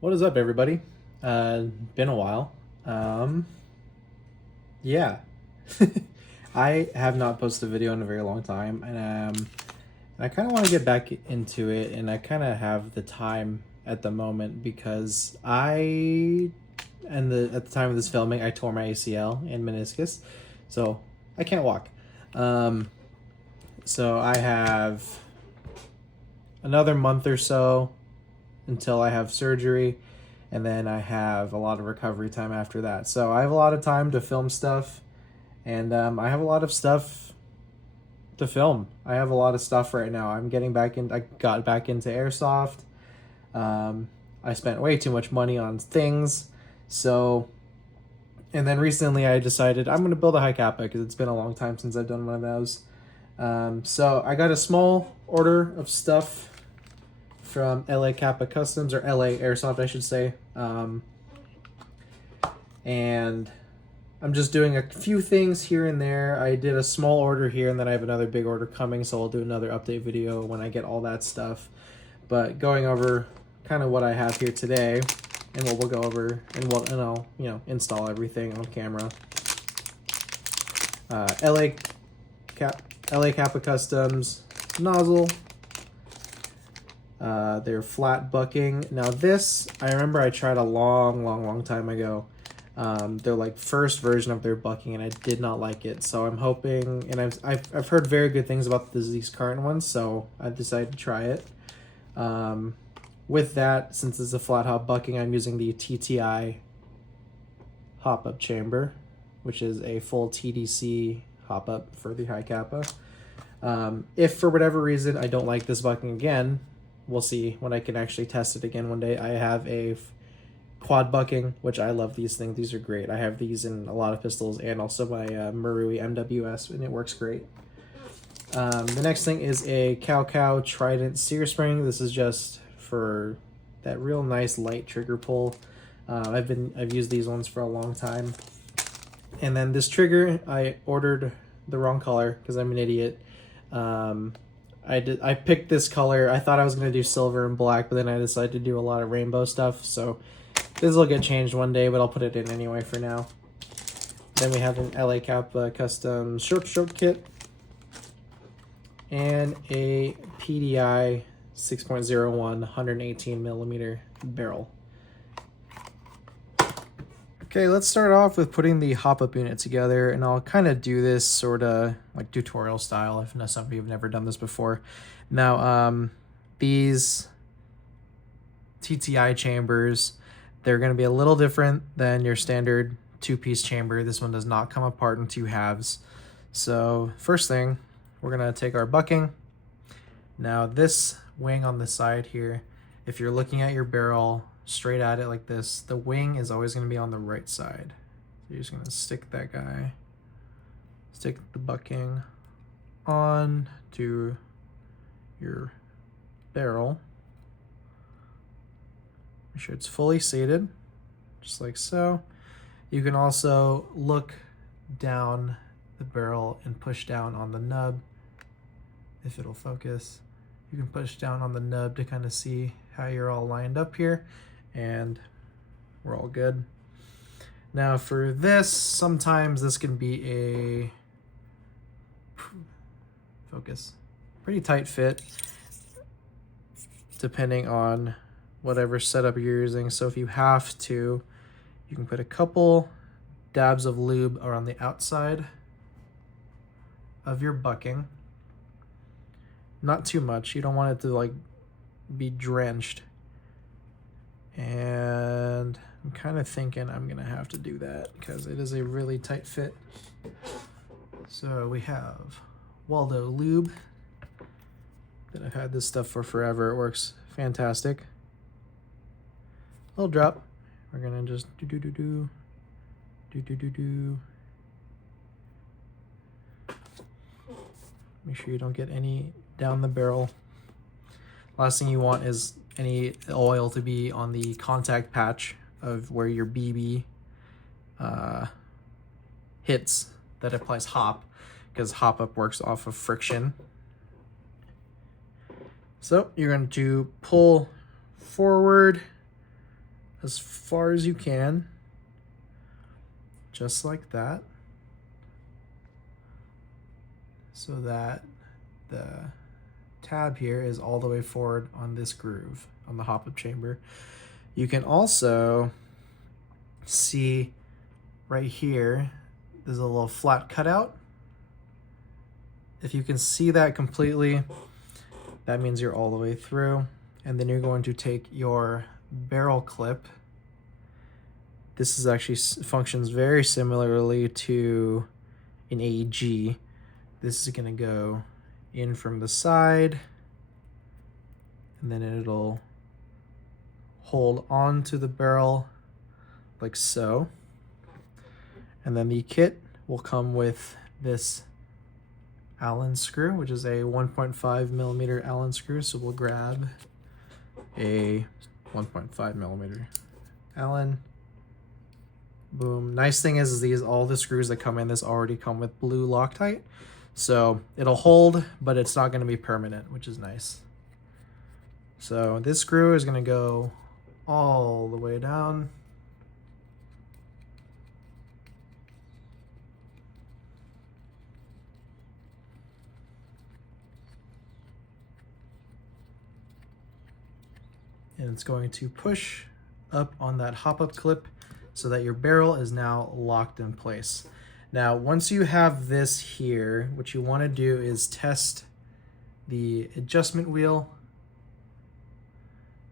What is up, everybody? Been a while. Yeah. I have not posted a video in a very long time, and I kind of want to get back into it, and I kind of have the time at the moment because at the time of this filming, I tore my ACL and meniscus, so I can't walk. Um, so I have another month or so until I have surgery, and then I have a lot of recovery time after that. So I have a lot of time to film stuff, and I have a lot of stuff to film. I have a lot of stuff right now. I got back into Airsoft. I spent way too much money on things, so. And then recently I decided I'm going to build a Hicapa because it's been a long time since I've done one of those. So I got a small order of stuff from LAcapa Customs, or LA Airsoft, I should say. And I'm just doing a few things here and there. I did a small order here, and then I have another big order coming, so I'll do another update video when I get all that stuff. But going over kind of what I have here today, and what we'll go over, and I'll install everything on camera. LAcapa Customs nozzle. They're flat bucking. Now this, I remember I tried a long time ago. Their like first version of their bucking, and I did not like it. So I'm hoping, and I've heard very good things about these current ones, so I decided to try it. With that, since it's a flat hop bucking, I'm using the TTI hop up chamber, which is a full TDC hop up for the Hicapa. If for whatever reason I don't like this bucking again, we'll see when I can actually test it again one day. I have a quad bucking, which I love these things. These are great. I have these in a lot of pistols, and also my Marui MWS, and it works great. The next thing is a Cow Trident steer spring. This is just for that real nice light trigger pull. I've used these ones for a long time. And then this trigger, I ordered the wrong color because I'm an idiot. I picked this color. I thought I was going to do silver and black, but then I decided to do a lot of rainbow stuff. So this will get changed one day, but I'll put it in anyway for now. Then we have an LAcapa custom short stroke kit and a PDI 6.01 118 millimeter barrel. Okay, let's start off with putting the hop-up unit together, and I'll kind of do this sort of like tutorial style if some of you have never done this before. Now, these TTI chambers, they're going to be a little different than your standard two-piece chamber. This one does not come apart in two halves. So first thing, we're going to take our bucking. Now this wing on the side here, if you're looking at your barrel straight at it like this, the wing is always going to be on the right side. So you're just going to stick the bucking on to your barrel. Make sure it's fully seated, just like so. You can also look down the barrel and push down on the nub if it'll focus. You can push down on the nub to kind of see how you're all lined up here, and we're all good. Now for this, sometimes this can be a pretty tight fit depending on whatever setup you're using. So if you have to, you can put a couple dabs of lube around the outside of your bucking. Not too much. You don't want it to like be drenched. And I'm kind of thinking I'm gonna have to do that because it is a really tight fit. So we have Waldo lube that I've had this stuff for forever. It works fantastic. Little drop. We're gonna just do. Make sure you don't get any down the barrel. Last thing you want is any oil to be on the contact patch of where your BB hits that applies hop, because hop up works off of friction. So you're going to pull forward as far as you can, just like that, so that the tab here is all the way forward on this groove on the hop-up chamber. You can also see right here, there's a little flat cutout. If you can see that completely, that means you're all the way through. And then you're going to take your barrel clip. This is actually functions very similarly to an aeg. This is gonna go in from the side, and then it'll hold on to the barrel like so. And then the kit will come with this Allen screw, which is a 1.5 millimeter Allen screw. So we'll grab a 1.5 millimeter Allen. Boom. Nice thing is these, all the screws that come in this already come with blue Loctite. So it'll hold, but it's not going to be permanent, which is nice. So this screw is going to go all the way down. And it's going to push up on that hop-up clip so that your barrel is now locked in place. Now, once you have this here, what you want to do is test the adjustment wheel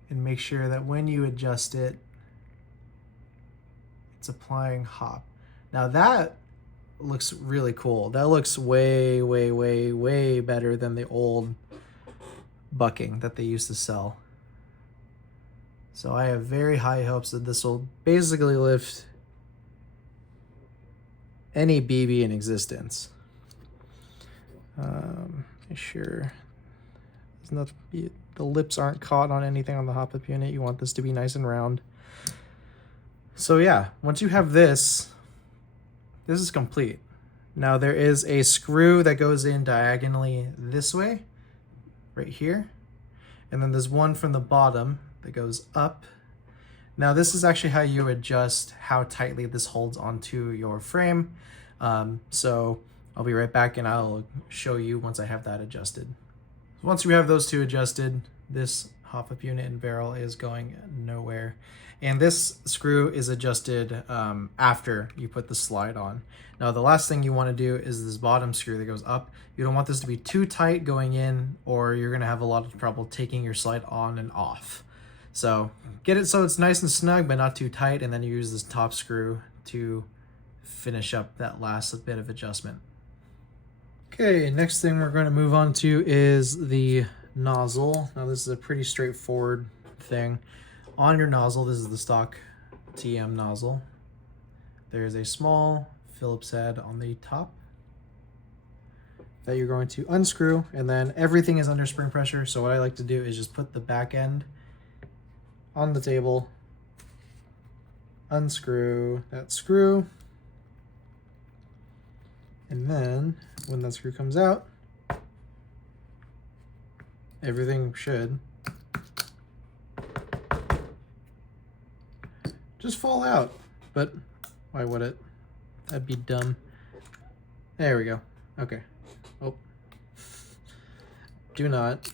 and make sure that when you adjust it, it's applying hop. Now that looks really cool. That looks way, way, way, way better than the old bucking that they used to sell. So I have very high hopes that this will basically lift any BB in existence. Make sure the lips aren't caught on anything on the hop-up unit. You want this to be nice and round. So yeah, once you have this, this is complete. Now there is a screw that goes in diagonally this way, right here. And then there's one from the bottom that goes up. Now this is actually how you adjust how tightly this holds onto your frame. So I'll be right back and I'll show you once I have that adjusted. Once we have those two adjusted, this hop-up unit and barrel is going nowhere. And this screw is adjusted after you put the slide on. Now the last thing you want to do is this bottom screw that goes up. You don't want this to be too tight going in, or you're going to have a lot of trouble taking your slide on and off. So get it so it's nice and snug but not too tight, and then you use this top screw to finish up that last bit of adjustment. Okay, next thing we're going to move on to is the nozzle. Now this is a pretty straightforward thing. On your nozzle, this is the stock TM nozzle. There's a small Phillips head on the top that you're going to unscrew, and then everything is under spring pressure. So what I like to do is just put the back end on the table, unscrew that screw, and then when that screw comes out, everything should just fall out. But why would it? That'd be dumb. There we go. Okay. Oh. Do not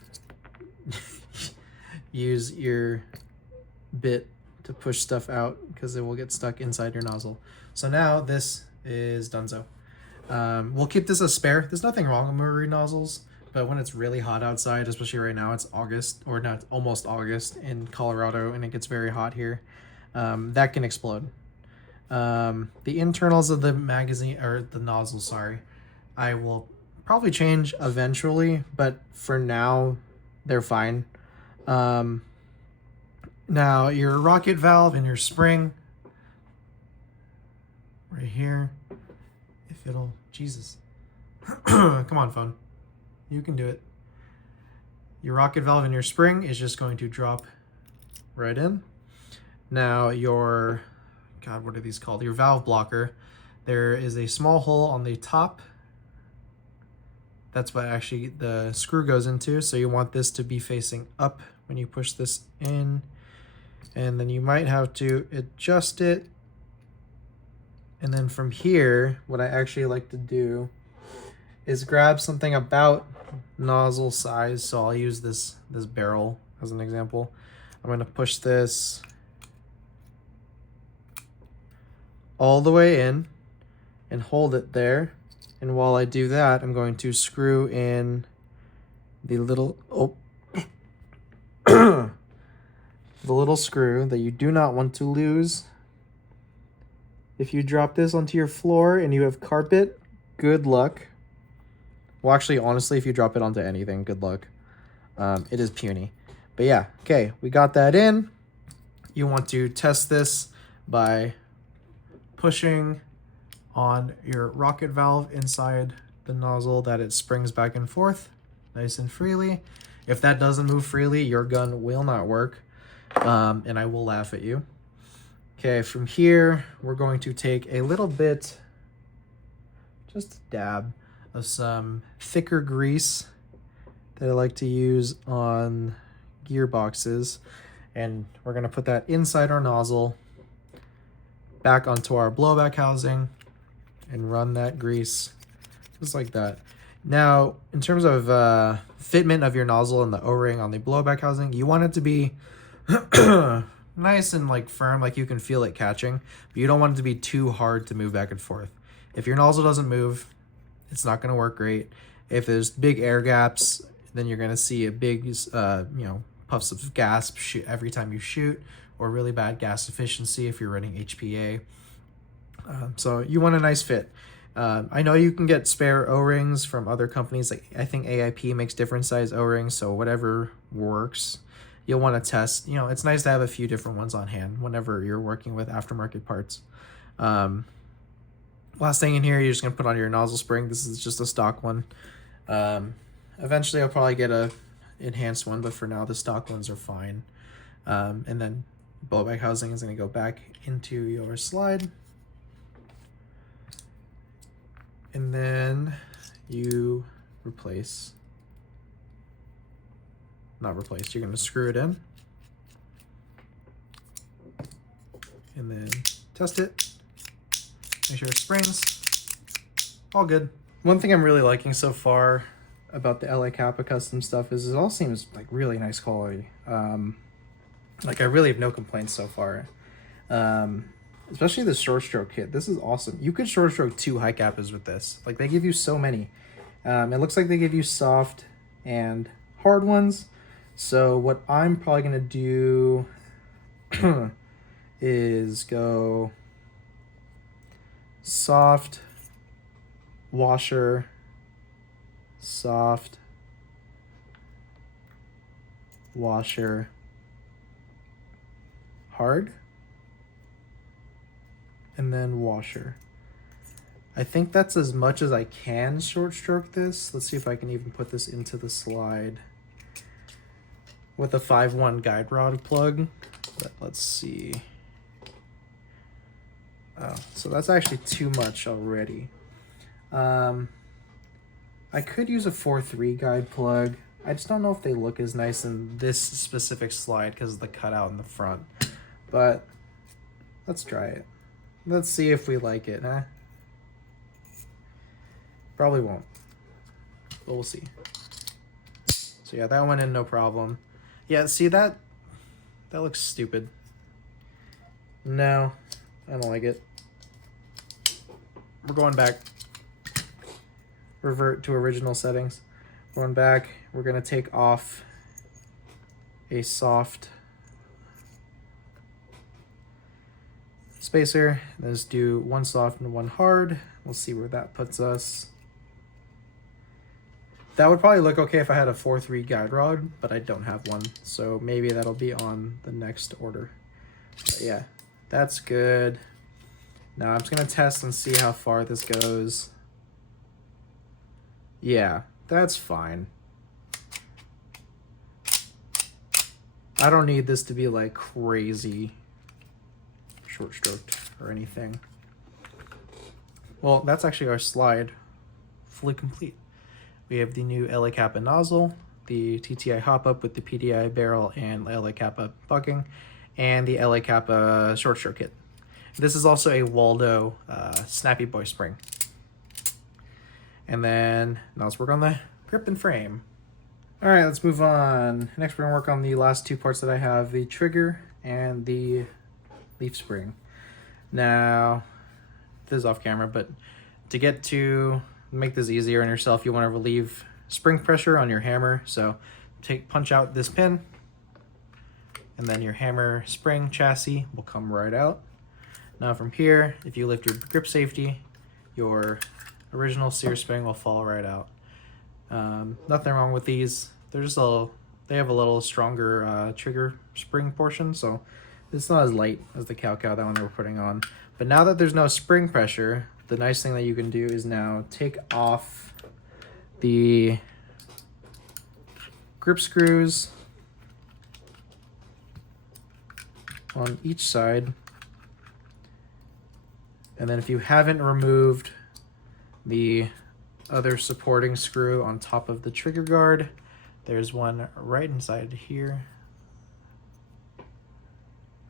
use your bit to push stuff out because it will get stuck inside your nozzle. So now this is donezo. We'll keep this as spare. There's nothing wrong with Marui nozzles, but when it's really hot outside, especially right now, it's August, or not, almost August in Colorado, and it gets very hot here, that can explode. The internals of the magazine, or the nozzle, sorry, I will probably change eventually, but for now, they're fine. Now, your rocket valve and your spring, right here, if it'll, Jesus. Come on, phone. You can do it. Your rocket valve and your spring is just going to drop right in. Now, your, God, what are these called? Your valve blocker. There is a small hole on the top. That's what actually the screw goes into. So you want this to be facing up when you push this in. And then you might have to adjust it. And then from here, what I actually like to do is grab something about nozzle size. So I'll use this barrel as an example. I'm going to push this all the way in and hold it there. And while I do that, I'm going to screw in the little the little screw that you do not want to lose. If you drop this onto your floor and you have carpet, good luck. Well, actually, honestly, if you drop it onto anything, good luck. It is puny. But yeah, okay, we got that in. You want to test this by pushing on your rocket valve inside the nozzle that it springs back and forth nice and freely. If that doesn't move freely, your gun will not work, and I will laugh at you. Okay, from here, we're going to take a little bit, just a dab, of some thicker grease that I like to use on gearboxes, and we're going to put that inside our nozzle, back onto our blowback housing, and run that grease just like that. Now, in terms of fitment of your nozzle and the O-ring on the blowback housing, you want it to be nice and like firm, like you can feel it catching, but you don't want it to be too hard to move back and forth. If your nozzle doesn't move, it's not going to work great. If there's big air gaps, then you're going to see a big, puffs of gas every time you shoot, or really bad gas efficiency if you're running HPA. So you want a nice fit. I know you can get spare O-rings from other companies. Like I think AIP makes different size O-rings, so whatever works. You'll want to test. It's nice to have a few different ones on hand whenever you're working with aftermarket parts. Last thing in here, you're just going to put on your nozzle spring. This is just a stock one. Eventually, I'll probably get a enhanced one, but for now, the stock ones are fine. And then blowback housing is going to go back into your slide. And then you you're going to screw it in. And then test it. Make sure it springs. All good. One thing I'm really liking so far about the LAcapa custom stuff is it all seems like really nice quality. Like I really have no complaints so far. Especially the short stroke kit. This is awesome. You could short stroke 2 Hicapas with this. Like they give you so many. It looks like they give you soft and hard ones. So what I'm probably gonna do is go soft, washer, soft, washer, hard, and then washer. I think that's as much as I can short stroke this. Let's see if I can even put this into the slide with a 5-1 guide rod plug. But let's see. Oh, so that's actually too much already. I could use a 4-3 guide plug. I just don't know if they look as nice in this specific slide because of the cutout in the front. But let's try it. Let's see if we like it, huh? Probably won't, but we'll see. So yeah, that went in no problem. Yeah, see that looks stupid. No, I don't like it. We're going back. Revert to original settings. Going back, we're gonna take off a soft spacer. Let's do 1 soft and 1 hard. We'll see where that puts us. That would probably look okay if I had a 4-3 guide rod, but I don't have one. So maybe that'll be on the next order. But yeah, that's good. Now I'm just gonna test and see how far this goes. Yeah, that's fine. I don't need this to be like crazy short stroked or anything. Well, that's actually our slide fully complete. We have the new LAcapa nozzle, the TTI hop up with the PDI barrel and LAcapa bucking, and the LAcapa short stroke kit. This is also a Waldo Snappy Boy spring. And then now let's work on the grip and frame. All right, let's move on. Next, we're gonna work on the last two parts that I have, the trigger and the leaf spring. Now, this is off camera, but to make this easier on yourself, you wanna relieve spring pressure on your hammer. So punch out this pin, and then your hammer spring chassis will come right out. Now from here, if you lift your grip safety, your original sear spring will fall right out. Nothing wrong with these. They're just they have a little stronger trigger spring portion, so it's not as light as the that one they were putting on. But now that there's no spring pressure, the nice thing that you can do is now take off the grip screws on each side. And then if you haven't removed the other supporting screw on top of the trigger guard, there's one right inside here,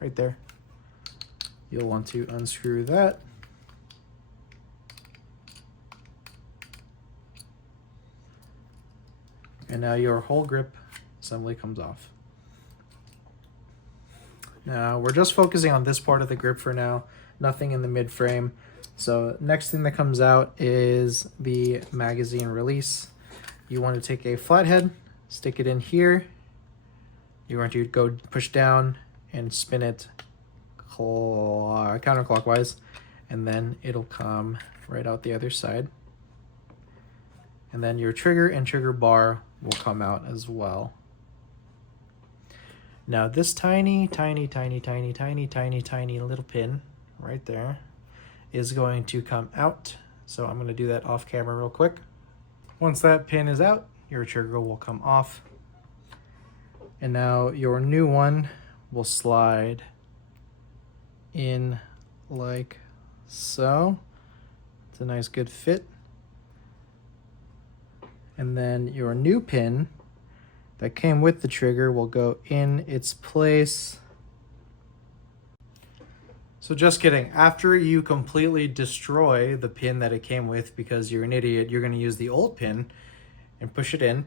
right there. You'll want to unscrew that. And now your whole grip assembly comes off. Now we're just focusing on this part of the grip for now, nothing in the mid frame. So next thing that comes out is the magazine release. You want to take a flathead, stick it in here. You want to go push down and spin it counterclockwise, and then it'll come right out the other side. And then your trigger and trigger bar will come out as well. Now this tiny little pin right there is going to come out. So I'm going to do that off camera real quick. Once that pin is out, your trigger will come off. And now your new one will slide in like so. It's a nice good fit. And then your new pin that came with the trigger will go in its place. So just kidding, after you completely destroy the pin that it came with because you're an idiot, you're gonna use the old pin and push it in,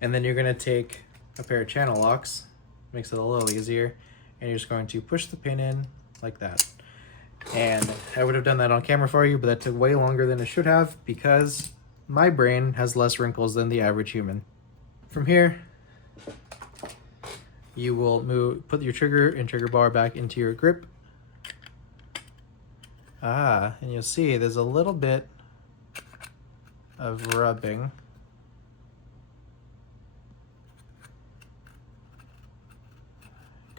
and then you're gonna take a pair of channel locks, makes it a little easier, and you're just going to push the pin in like that. And I would have done that on camera for you, but that took way longer than it should have because my brain has less wrinkles than the average human. From here, you will put your trigger and trigger bar back into your grip. And you'll see there's a little bit of rubbing.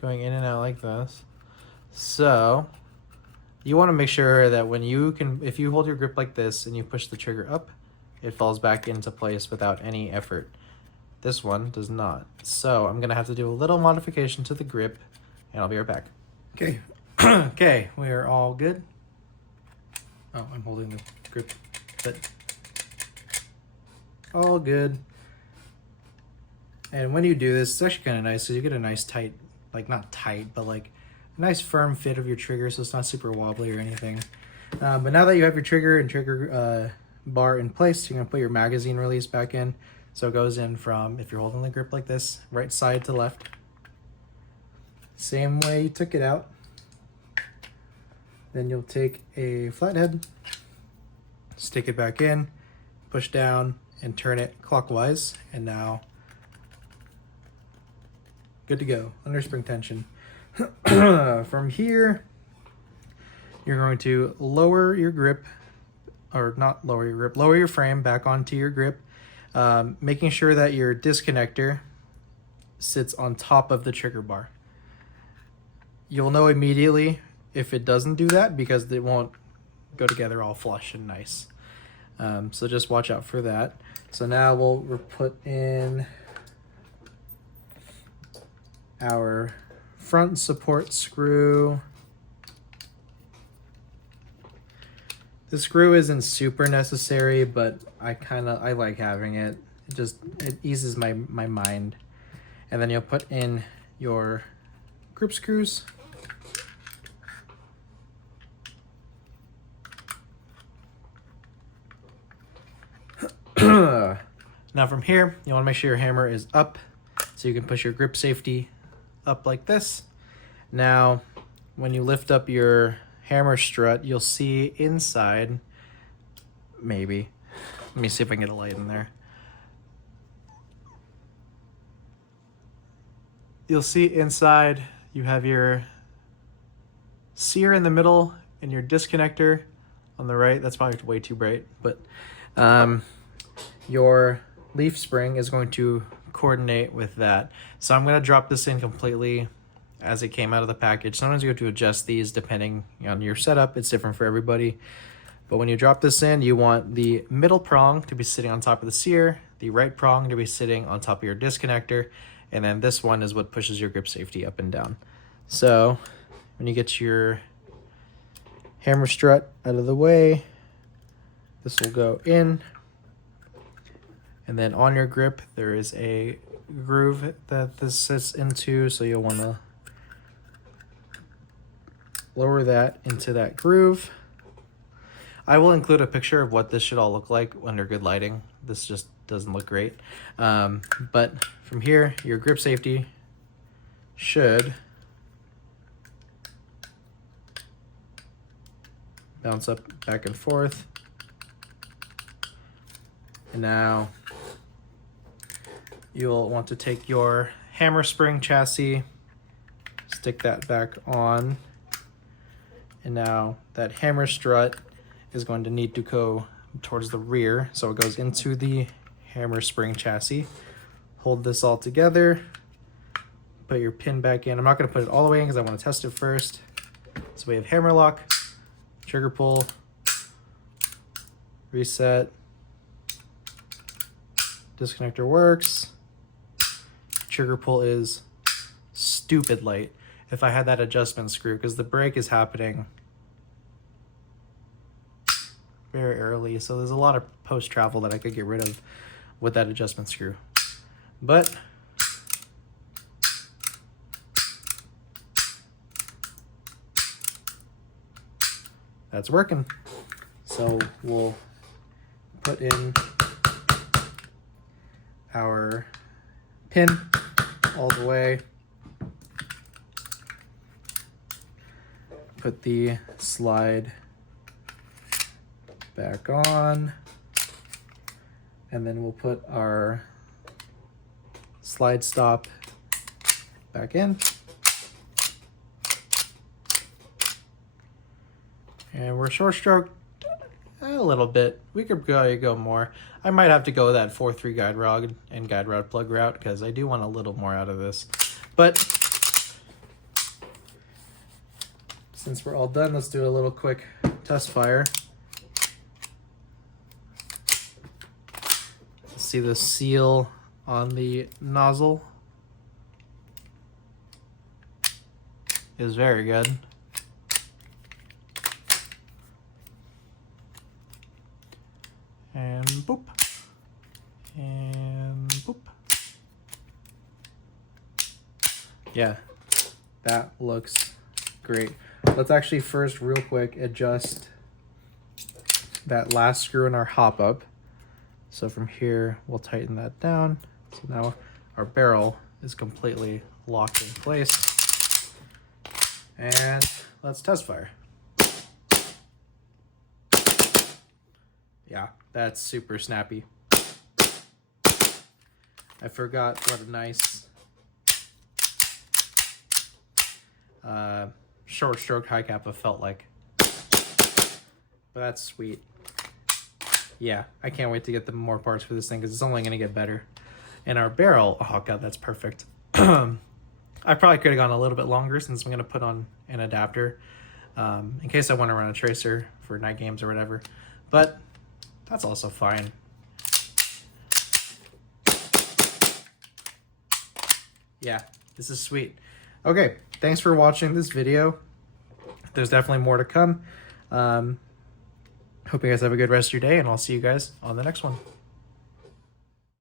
Going in and out like this. So you want to make sure that if you hold your grip like this and you push the trigger up, it falls back into place without any effort. This one does not. So I'm gonna have to do a little modification to the grip, and I'll be right back. Okay, okay, we are all good. Oh, I'm holding the grip, but all good. And when you do this, it's actually kind of nice because you get a nice tight, like not tight, but like a nice firm fit of your trigger, so it's not super wobbly or anything. But now that you have your trigger and trigger bar in place, you're gonna put your magazine release back in. So it goes in from, if you're holding the grip like this, right side to left. Same way you took it out. Then you'll take a flathead, stick it back in, push down, and turn it clockwise. And now, good to go, under spring tension. From here, you're going to lower your grip, or not lower your grip, lower your frame back onto your grip, making sure that your disconnector sits on top of the trigger bar. You'll know immediately if it doesn't do that because it won't go together all flush and nice. So just watch out for that. So now we'll put in our front support screw. The screw isn't super necessary, but I like having it. It eases my mind. And then you'll put in your grip screws Now from here, you want to make sure your hammer is up so you can push your grip safety up like this. Now, when you lift up your hammer strut, you'll see inside, maybe, let me see if I can get a light in there. You'll see inside you have your sear in the middle and your disconnector on the right. That's probably way too bright, but your leaf spring is going to coordinate with that. So I'm going to drop this in completely as it came out of the package. Sometimes you have to adjust these depending on your setup. It's different for everybody. But when you drop this in, you want the middle prong to be sitting on top of the sear, the right prong to be sitting on top of your disconnector, and then this one is what pushes your grip safety up and down. So when you get your hammer strut out of the way, this will go in, and then on your grip there is a groove that this sits into, so you'll want to lower that into that groove. I will include a picture of what this should all look like under good lighting. This just doesn't look great. But from here, your grip safety should bounce up back and forth. And now you'll want to take your hammer spring chassis, stick that back on. And now that hammer strut is going to need to go towards the rear. So it goes into the hammer spring chassis. Hold this all together. Put your pin back in. I'm not going to put it all the way in because I want to test it first. So we have hammer lock, trigger pull, reset, disconnector works. Trigger pull is stupid light. If I had that adjustment screw, because the brake is happening very early, so there's a lot of post travel that I could get rid of with that adjustment screw. But that's working. So we'll put in our pin all the way. Put the slide back on, and then we'll put our slide stop back in. And we're short stroked a little bit. We could probably go more. I might have to go that 4-3 guide rod and guide rod plug route because I do want a little more out of this. But since we're all done, let's do a little quick test fire. See the seal on the nozzle is very good. And boop. And boop. Yeah, that looks great. Let's actually first real quick adjust that last screw in our hop up. So from here, we'll tighten that down. So now our barrel is completely locked in place. And let's test fire. Yeah, that's super snappy. I forgot what a nice short stroke Hicapa felt like. But that's sweet. Yeah, I can't wait to get the more parts for this thing because it's only going to get better. And our barrel, oh god, that's perfect. I probably could have gone a little bit longer since I'm going to put on an adapter in case I want to run a tracer for night games or whatever. But that's also fine. Yeah, this is sweet. Okay, thanks for watching this video. There's definitely more to come. Hope you guys have a good rest of your day, and I'll see you guys on the next one.